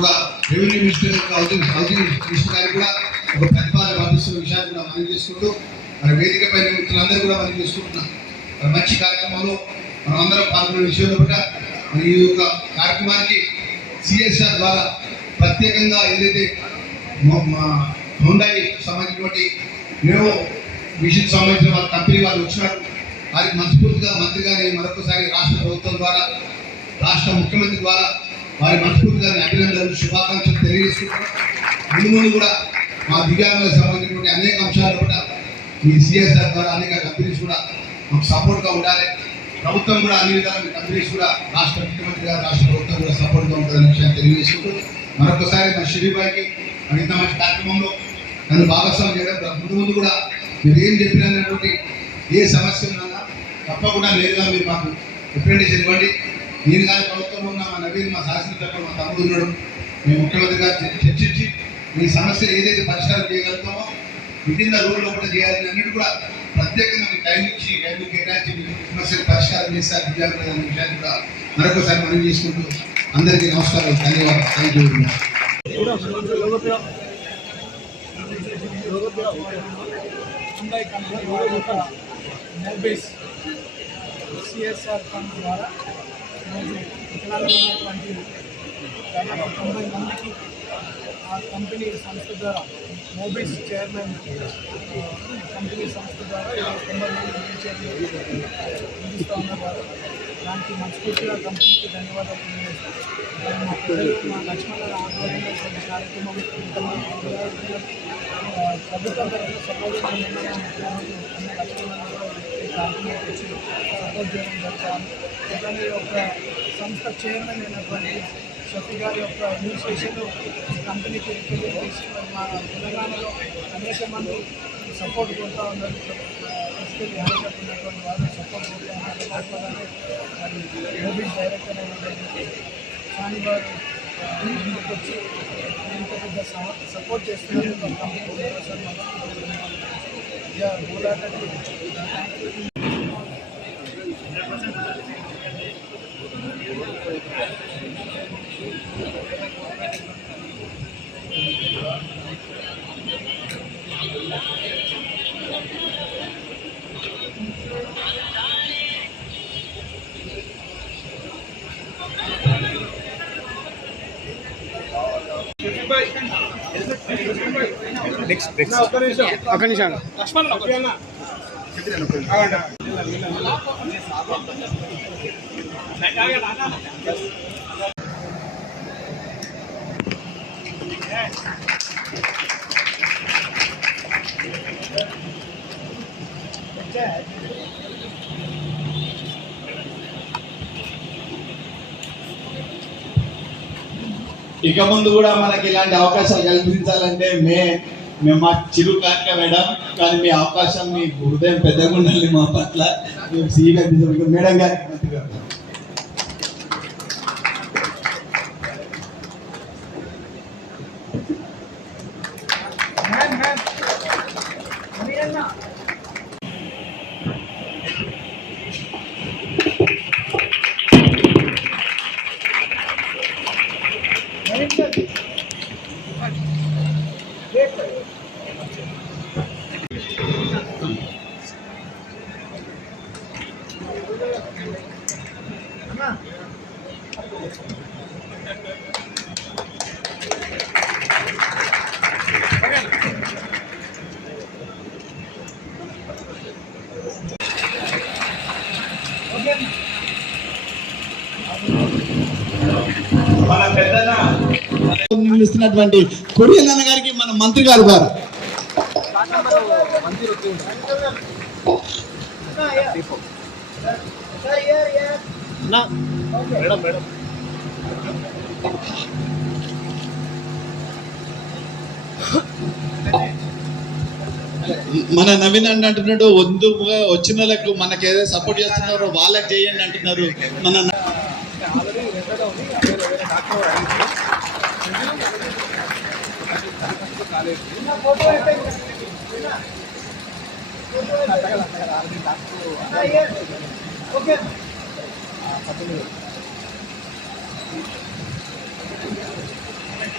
ఒక revenue minister housing minister గారికి కూడా ఒక ప్రతిపాదన పంపిస్తున్న విషయాన్ని కూడా మనం చేసుకుంటూ మన వేదిక పైన మిత్రులందరూ కూడా మనం చేసుకుంటున్నాం. మంచి కార్యక్రమంలో మనం అందరం పాల్గొనే విషయంలో కూడా ఈ యొక్క కార్యక్రమానికి సిఎస్ఆర్ ద్వారా ప్రత్యేకంగా ఏదైతే హుండాయి సంబంధించినటువంటి నేవో మిషన్ సంబంధించిన వాళ్ళ కంపెనీ వాళ్ళు వచ్చినారు. వారికి మనస్ఫూర్తిగా మంత్రి గారి మరొకసారి రాష్ట్ర ప్రభుత్వం ద్వారా రాష్ట్ర ముఖ్యమంత్రి ద్వారా వారి మనస్ఫూర్తిగా అభినందనలు శుభాకాంక్షలు తెలియజేస్తున్నాం. ముందు కూడా మా దివ్యాంగులకు సంబంధించినటువంటి అనేక అంశాలు కూడా ఈ సిఎస్ఆర్ ద్వారా అనేక కంపెనీస్ కూడా మాకు సపోర్ట్గా ఉండాలి. ప్రభుత్వం కూడా అన్ని విధాల కంపెనీస్ కూడా రాష్ట్ర ముఖ్యమంత్రి గారు రాష్ట్ర ప్రభుత్వం కూడా సపోర్ట్గా ఉంటుందనే విషయాన్ని తెలియజేసుకుంటూ మరొకసారి మా శ్రీబాయికి ఇంత మంచి కార్యక్రమంలో నన్ను భాగస్వామ్యం చేయడం ముందు కూడా మీరు ఏం చెప్పినటువంటి ఏ సమస్య ఉన్నా తప్పకుండా నేరుగా మీరు మాకు రిప్రజెంటేషన్ ఇవ్వండి. నేను కానీ ప్రభుత్వంలో ఉన్న మా నవీన్ మా శాసనసభ్యులు మా తమ్ముడు ఉన్నాడు, మేము ముఖ్యమంత్రి గారు చర్చించి మీ సమస్య ఏదైతే పరిష్కారం చేయగలుగుతామో విధిన్న రూల్ లోపల చేయాలని అన్నిటి కూడా ప్రత్యేకంగా మీకు టైం కేటాయించి సమస్యలు పరిష్కారం చేస్తారు విద్యార్థులు అనే విషయాన్ని కూడా మరొకసారి మనం చేసుకుంటూ అందరికీ నమస్కారాలు, ధన్యవాదాలు. Thank you very much. నోబేస్ సిఎస్ఆర్ ఫండ్ ద్వారా ఈరోజు వికలాంగులైనటువంటి దాదాపు 90 మందికి ఆ కంపెనీ సంస్థ ద్వారా నోబేస్ చైర్మన్ కంపెనీ సంస్థ ద్వారా 90 మంది వీల్చైర్లు అందిస్తూ ఉన్నారు. దానికి మనస్ఫూర్తిగా కంపెనీకి ధన్యవాదాలు తెలియజేస్తాం. మా ప్రజలు మా లక్ష్మణ ఆధ్వర్యంలో కార్యక్రమం ప్రభుత్వం తరఫున సపోర్ట్గా అన్ని లక్ష్మణలో కార్యక్రమం వచ్చి సపోర్ట్ చేయడం జరుగుతాను. ఇట్లానే ఒక సంస్థ చైర్మన్ అయినటువంటి షఫీ గారి యొక్క ఇనిషియేషన్ కంపెనీకి రిప్రజెంట్ చేసి మా తెలంగాణలో అనేక మంది సపోర్ట్ కొడుతూ ఉన్నారు. ఫిజికల్ హ్యాండిక్యాప్ ఉన్నటువంటి వారు సపోర్ట్ కొడుతూ ఉన్నారు. మరి నోబీస్ డైరెక్టర్ అయినటువంటి సాని వారు ముందుకు వచ్చి ఇంత పెద్ద సపోర్ట్ చేస్తున్నారు. కంపెనీ ఒక నిమిషం ఇక ముందు కూడా మనకి ఇలాంటి అవకాశాలు కల్పించాలంటే మేము మా చిరు కాక మేడం, కానీ మీ అవకాశం మీ హృదయం పెద్దగా ఉండాలి మా పట్ల. మేము సీగా మేడం గారికి మంత్రిగా మన పెద్దన నిలుస్తున్నటువంటి కొరియన్ అన్న గారికి మన మంత్రి గారు మన నవీన్ అన్న అంటున్నాడు, వందుగా వచ్చిన వాళ్ళకు మనకి ఏదైతే సపోర్ట్ చేస్తున్నారో వాళ్ళకి చేయండి అంటున్నారు. మన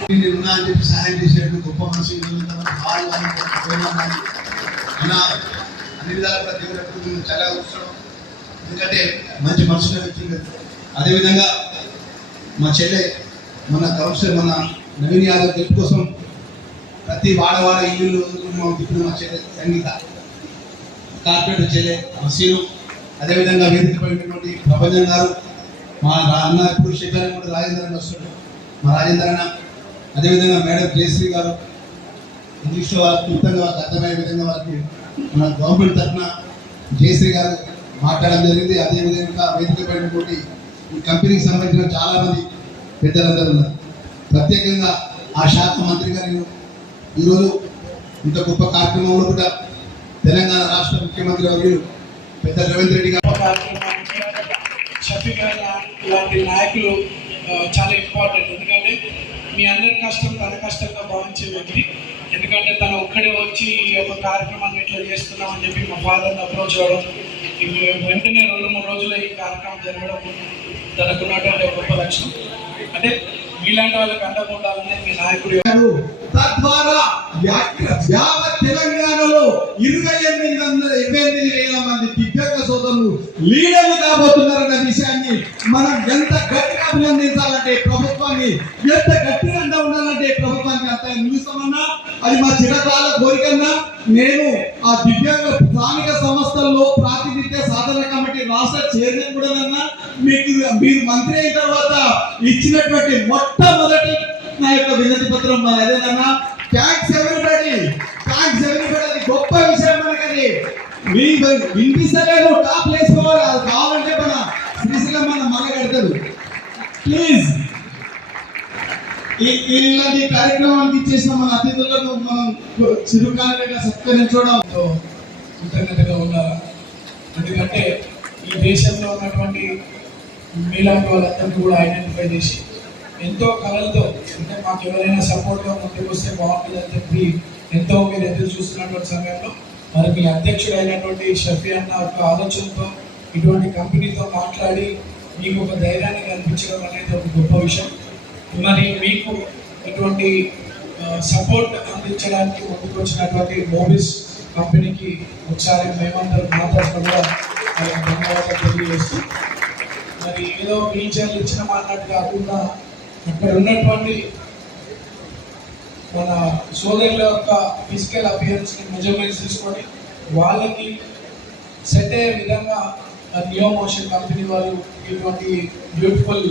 నేను ఉన్నా అని చెప్పి సహాయం చేసేట్టు గొప్ప మనసు అన్న అన్ని విధాలుగా దేవుడు చాలా అవసరం. ఎందుకంటే మంచి మనసులో వ్యక్తి. అదేవిధంగా మా చెల్లె మన కౌన్సిలర్ మన నవీన్ యాదవ్ గెలుపు కోసం ప్రతి వాడవాడ ఇల్లు ఇప్పుడు మా చెల్లె సంగీత కార్పొరేటర్ చెల్లె సీను, అదేవిధంగా వేదిక పడినటువంటి ప్రపంచం గారు, మా అన్న ఇప్పుడు శేఖర్ కూడా రాజేంద్ర అన్న వస్తాడు, మా రాజేంద్ర అన్న, అదేవిధంగా మేడం జయశ్రీ గారు ఇంగ్లీష్లో వాళ్ళకి క్లుప్తంగా వాళ్ళకి అర్థమయ్యే విధంగా వాళ్ళకి మన గవర్నమెంట్ తరఫున జయశ్రీ గారు మాట్లాడడం జరిగింది. అదేవిధంగా వేదిక పడినటువంటి ఈ కంపెనీకి సంబంధించిన చాలామంది పెద్దలందరూ ఉన్నారు. ప్రత్యేకంగా ఆ శాఖ మంత్రి గారు ఈరోజు ఇంత గొప్ప కార్యక్రమంలో కూడా తెలంగాణ రాష్ట్ర ముఖ్యమంత్రి వర్యులు పెద్ద రేవంత్ రెడ్డి గారు షఫీ గారు ఇలాంటి నాయకులు చాలా ఇంపార్టెంట్. ఎందుకంటే మీ అందరి కష్టం తన కష్టంగా భావించే వ్యక్తి. ఎందుకంటే తను ఒక్కడే వచ్చి ఈ యొక్క కార్యక్రమాన్ని ఇట్లా చేస్తున్నామని చెప్పి మా ఫాదర్ని అప్రోచ్ అవ్వడం, వెంటనే 2-3 రోజుల్లో ఈ కార్యక్రమం జరగడం తనకున్నటువంటి గొప్ప లక్ష్యం. అంటే మీలాంటి వాళ్ళకి అండగా ఉండాలని మీ నాయకుడు. తద్వారా యావత్ తెలంగాణలో 28,000 మంది దివ్యాంగ సోదరులు లీడర్లు కాబోతున్నారన్న విషయాన్ని మనం ఎంత గట్టిగా అభినందించాలంటే ప్రభుత్వాన్ని, ఎంత గట్టిగా అండ ఉండాలంటే ప్రభుత్వానికి అంత నిలుస్తామన్నా అది మా చిరకాల కోరికన్నా. నేను ఆ దివ్యాంగ స్థానిక సంస్థల్లో ప్రాతినిధ్య సాధన కమిటీ రాష్ట్ర చైర్మన్ కూడా మీరు మంత్రి అయిన తర్వాత ఇచ్చినటువంటి మొట్టమొదటి నా యొక్క వినతి పత్రం మన అదేనన్నా. Thanks everybody, thanks everybody. అది గొప్ప విషయం మనకది. మీ వినిపిస్తలేదు, టాప్ వేసుకోవాలి. అది కావాలంటే మన శ్రీశైలం మన మళ్ళీ కడతారు. ప్లీజ్ ఇలాంటి కార్యక్రమానికి ఇచ్చేసిన మన అతిథులను మనం చిరుకానుకగా సత్కరించడంతో కృతజ్ఞతగా ఉండాలి. ఎందుకంటే ఈ దేశంలో ఉన్నటువంటి మీలాంటి వాళ్ళందరినీ కూడా ఐడెంటిఫై చేసి ఎంతో కళలతో, అంటే మాకు ఎవరైనా సపోర్ట్గా ముందుకు వస్తే బాగుంటుందని చెప్పి ఎంతో మీరు ఎదురు చూస్తున్నటువంటి సమయంలో మరి మీ అధ్యక్షుడు అయినటువంటి షఫీ అన్న యొక్క ఆలోచనతో ఇటువంటి కంపెనీతో మాట్లాడి మీకు ఒక ధైర్యాన్ని కల్పించడం అనేది ఒక గొప్ప విషయం. మరి మీకు ఇటువంటి సపోర్ట్ అందించడానికి ముందుకు వచ్చినటువంటి మోబిస్ కంపెనీకి ఒకసారి మేమందరం మాట్లాడుతూ కూడా ధన్యవాదాలు తెలియజేస్తూ, మరి ఏదో ఫీచర్లు ఇచ్చిన అన్నట్టు కాకుండా అక్కడ ఉన్నటువంటి మన సోదరుల యొక్క ఫిజికల్ అపియరెన్స్ని మెజర్మెంట్స్ తీసుకొని వాళ్ళకి సెట్ అయ్యే విధంగా నియో మోషన్ కంపెనీ వాళ్ళు ఇటువంటి బ్యూటిఫుల్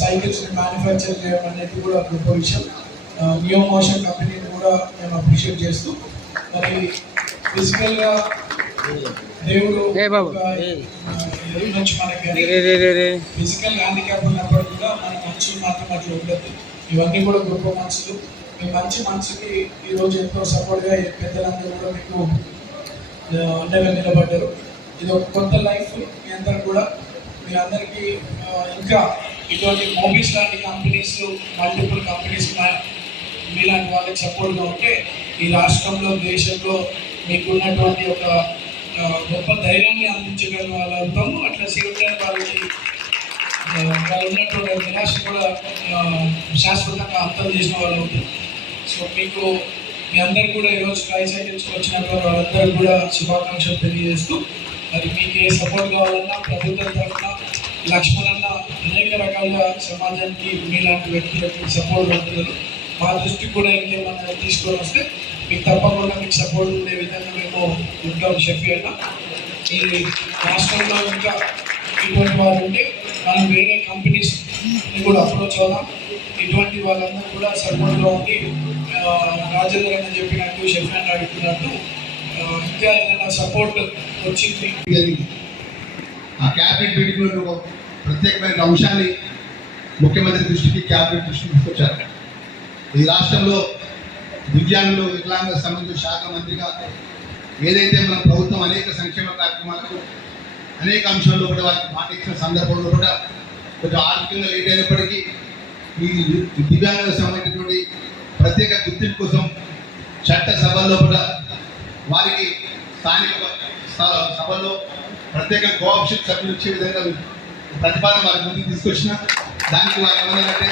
సైకిల్స్ని మ్యానుఫ్యాక్చర్ చేయడం అనేది కూడా గొప్ప విషయం. నియో మోషన్ కంపెనీని కూడా మేము అప్రిషియేట్ చేస్తూ, మరి ఫిజికల్గా దేవుడు నుంచి మనకి ఫిజికల్ హ్యాండిక్యాప్ ఉన్నప్పటికీ కూడా మన మనుషులు మాత్రం అట్లా ఉండదు. ఇవన్నీ కూడా గొప్ప మనుషులు. మీ మంచి మనసుకి ఈరోజు ఎంతో సపోర్ట్గా పెద్దలందరూ కూడా మీకు అండగా నిలబడ్డారు. ఇది ఒక కొత్త లైఫ్ మీ అందరు కూడా. మీ అందరికీ ఇంకా ఇటువంటి మోబీస్ లాంటి కంపెనీస్, మల్టిపుల్ కంపెనీస్ మీలాంటి వాళ్ళకి సపోర్ట్గా ఉంటే ఈ రాష్ట్రంలో, దేశంలో మీకున్నటువంటి ఒక గొప్ప ధైర్యాన్ని అందించగల వాళ్ళు అవుతాము. అట్లా సేమ్ వాళ్ళకి వాళ్ళు ఉన్నటువంటి నిరాశ కూడా శాశ్వతంగా అర్థం చేసిన వాళ్ళు అవుతారు. సో మీకు మీ అందరు కూడా ఈరోజు ట్రైసైకిల్స్కి వచ్చినటువంటి వాళ్ళందరూ కూడా శుభాకాంక్షలు తెలియజేస్తూ, మరి మీకు ఏ సపోర్ట్ కావాలన్నా ప్రభుత్వం తరఫున లక్ష్మణ్ అనేక రకాలుగా సమాజానికి మీలాంటి వ్యక్తులకి సపోర్ట్ అవుతున్నారు. మా దృష్టికి కూడా ఇంకేమన్నా తీసుకొని వస్తే మీకు తప్పకుండా మీకు సపోర్ట్ ఉండే విధంగా మేము ఉంటాం. షఫీ అన్న, ఈ రాష్ట్రంలో ఇంకా ఇటువంటి వాళ్ళు ఉంటే మనం వేరే కంపెనీస్ని కూడా అప్రోచ్ అవుదాం. ఇటువంటి వాళ్ళందరూ కూడా సపోర్ట్గా ఉండి రాజేంద్ర అని చెప్పినట్టు, షఫీ అన్న అడుగుతున్నట్టు ఇంకా ఏదైనా సపోర్ట్ వచ్చింది. ఆ క్యాబినెట్ మీటింగ్లో ఒక ప్రత్యేకమైన అంశాన్ని ముఖ్యమంత్రి దృష్టికి క్యాబినెట్ దృష్టికి తీసుకొచ్చారు. ఈ రాష్ట్రంలో దివ్యాంగులు, వికలాంగులకు సంబంధించిన శాఖ మంత్రిగా ఏదైతే మన ప్రభుత్వం అనేక సంక్షేమ కార్యక్రమాలకు అనేక అంశాల్లో కూడా వారికి మాట ఇచ్చిన సందర్భంలో కూడా కొంచెం ఆర్థికంగా లేట్ అయినప్పటికీ ఈ దివ్యాంగులకు సంబంధించినటువంటి ప్రత్యేక గుర్తింపు కోసం చట్ట సభల్లో కూడా వారికి స్థానిక సభల్లో ప్రత్యేక కోఆప్షన్ సభ్యులు ఇచ్చే విధంగా ప్రతిపాదన వారి ముందుకు తీసుకొచ్చిన దానికి వారు ఏమన్నారంటే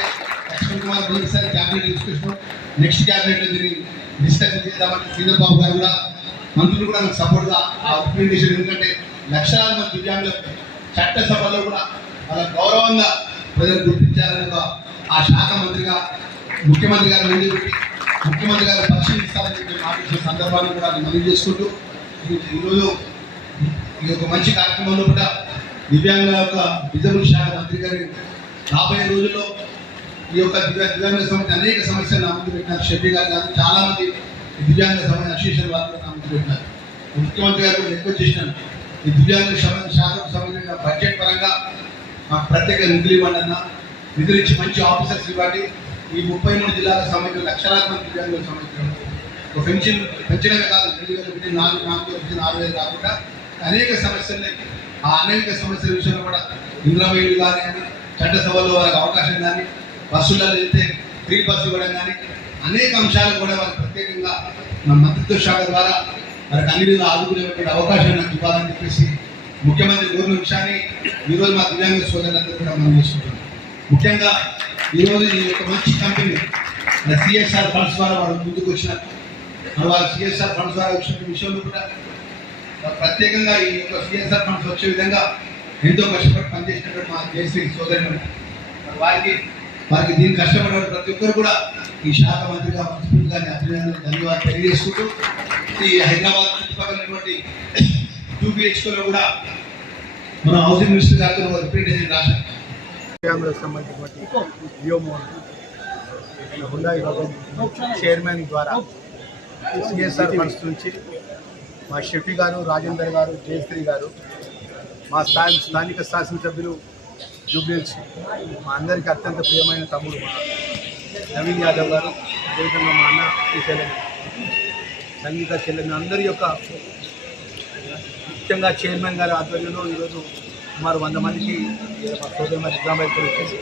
లక్ష్మణ్ కుమార్ ఈసారి క్యాబినెట్ తీసుకొచ్చినాం. నెక్స్ట్ క్యాబినెట్ దీన్ని డిస్కషన్ చేద్దామంటే శ్రీధర్ బాబు గారు కూడా మంత్రులు కూడా నాకు సపోర్ట్గా ఆ రికమెండేషన్. ఎందుకంటే లక్షలాది మంది దివ్యాంగులకు చట్టసభలో కూడా వాళ్ళ గౌరవంగా ప్రజలు గుర్తించాలని ఆ శాఖ మంత్రిగా ముఖ్యమంత్రి గారు ముందు పెట్టి ముఖ్యమంత్రి గారు పరిశీలిస్తారని చెప్పి మాట్లాడిన సందర్భాన్ని కూడా మనం చేసుకుంటూ ఈరోజు ఈ యొక్క మంచి కార్యక్రమంలో కూడా దివ్యాంగుల యొక్క డిజబుల్ శాఖ మంత్రి గారి రాబోయే రోజుల్లో ఈ యొక్క దివ్యాంగుల సంబంధించి అనేక సమస్యలు నా ముందు పెట్టినారు. షెడ్డి గారు కానీ చాలామంది దివ్యాంగుల సంబంధించిన అసోసియేషన్ వాళ్ళు కూడా నా ముందు పెట్టినారు. ముఖ్యమంత్రి గారు కూడా ఎక్కువ చేసినాను. ఈ దివ్యాంగుల శాఖకు సంబంధించిన బడ్జెట్ పరంగా మాకు ప్రత్యేక నిధులు ఇవ్వండి అన్న, నిధులు ఇచ్చి మంచి ఆఫీసర్స్ ఇవ్వండి. ఈ 33 జిల్లాలకు సంబంధించిన లక్షలాది మంది దివ్యాంగులకు సంబంధించిన ఒక పెంచడమే కాదు, 2,000 పెట్టి 4,000 పెట్టి 4,000 కాకుండా అనేక సమస్యలు ఆ అనేక సమస్యల విషయంలో కూడా ఇంద్రమేయులు కానీ చట్టసభలో వారికి అవకాశం కానీ బస్సులలో వెళ్తే ఫ్రీ బస్సు ఇవ్వడం కానీ అనేక అంశాలు కూడా వారికి ప్రత్యేకంగా మన మంత్రిత్వ శాఖ ద్వారా వారికి అన్ని విధాలు ఆదుకునేటువంటి అవకాశం నాకు ఇవ్వాలని చెప్పేసి ముఖ్యమంత్రి కోరిన విషయాన్ని ఈరోజు మా దివ్యాంగ సోదరులందరూ కూడా మనం చేసుకుంటున్నాం. ముఖ్యంగా ఈరోజు ఈ యొక్క మంచి కంపెనీ సిఎస్ఆర్ ఫండ్స్ ద్వారా వాళ్ళు ముందుకు వచ్చినారు. వాళ్ళు సిఎస్ఆర్ ఫండ్స్ ద్వారా వచ్చిన విషయంలో కూడా ప్రత్యేకంగా ఈ యొక్క సిఎస్ఆర్ ఫండ్స్ వచ్చే విధంగా ఎంతో కష్టపడి పనిచేసినటువంటి మా జయశ్రీ సోదరులు వారికి దీన్ని కష్టపడే ప్రతి ఒక్కరు కూడా ఈ శాఖ మంత్రిగా మనస్ఫూర్తిగా అభినందనలు ధన్యవాదాలు తెలియజేసుకుంటూ ఈ హైదరాబాద్ చుట్టుపక్కలటువంటి 2 BHKలో కూడా మన హౌసింగ్ మినిస్టర్ గారితో రిప్రజెంటేషన్ రాశారు. దివ్యాంగులకు సంబంధించినటువంటి జియోమోహన్ హుండాయి చైర్మన్ ద్వారా సిఎస్ఆర్ ఫండ్స్ నుంచి మా షెఫీ గారు, రాజేందర్ గారు, జయశ్రీ గారు, మా స్థానిక శాసనసభ్యులు జూబ్లీహిల్స్ మా అందరికీ అత్యంత ప్రియమైన తమ్ముడు మా నవీన్ యాదవ్ గారు, అదేవిధంగా మా అన్న శ్రీశైలం సంగీత చెల్లెని అందరి యొక్క ముఖ్యంగా చైర్మన్ గారి ఆధ్వర్యంలో ఈరోజు సుమారు 100 మందికి మా సోదరు మరి ఎగ్జామ్ అయిపోయి వచ్చేసి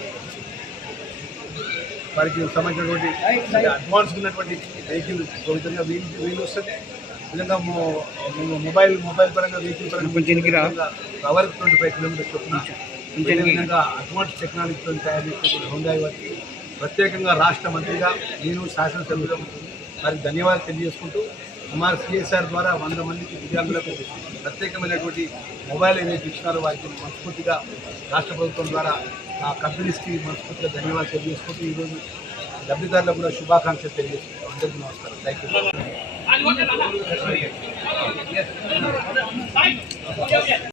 వారికి సంబంధించినటువంటి అడ్వాన్స్ ఉన్నటువంటి వెహికల్ విధంగా వీలు వస్తుంది. విధంగా మొబైల్ పరంగా వెహికల్ పరంగా కవర్ 25 కిలోమీటర్స్ చొప్పున విధంగా అడ్వాన్స్ టెక్నాలజీతో తయారు చేసినటువంటి హుండాయి వారికి ప్రత్యేకంగా రాష్ట్ర మంత్రిగా నేను శాసనసభ్యులు వారికి ధన్యవాదాలు తెలియజేసుకుంటూ సుమారు సిఎస్ఆర్ ద్వారా 100 మందికి దివ్యాంగులకు ప్రత్యేకమైనటువంటి మొబైల్ ఏదైతే ఇచ్చినారో వారికి మనస్ఫూర్తిగా రాష్ట్ర ప్రభుత్వం ద్వారా ఆ కంపెనీస్కి మనస్ఫూర్తిగా ధన్యవాదాలు తెలియజేసుకుంటూ ఈరోజు లబ్ధిదారులకు కూడా శుభాకాంక్షలు తెలియజేసుకుంటాం. అందరికీ నమస్కారం. Thank you.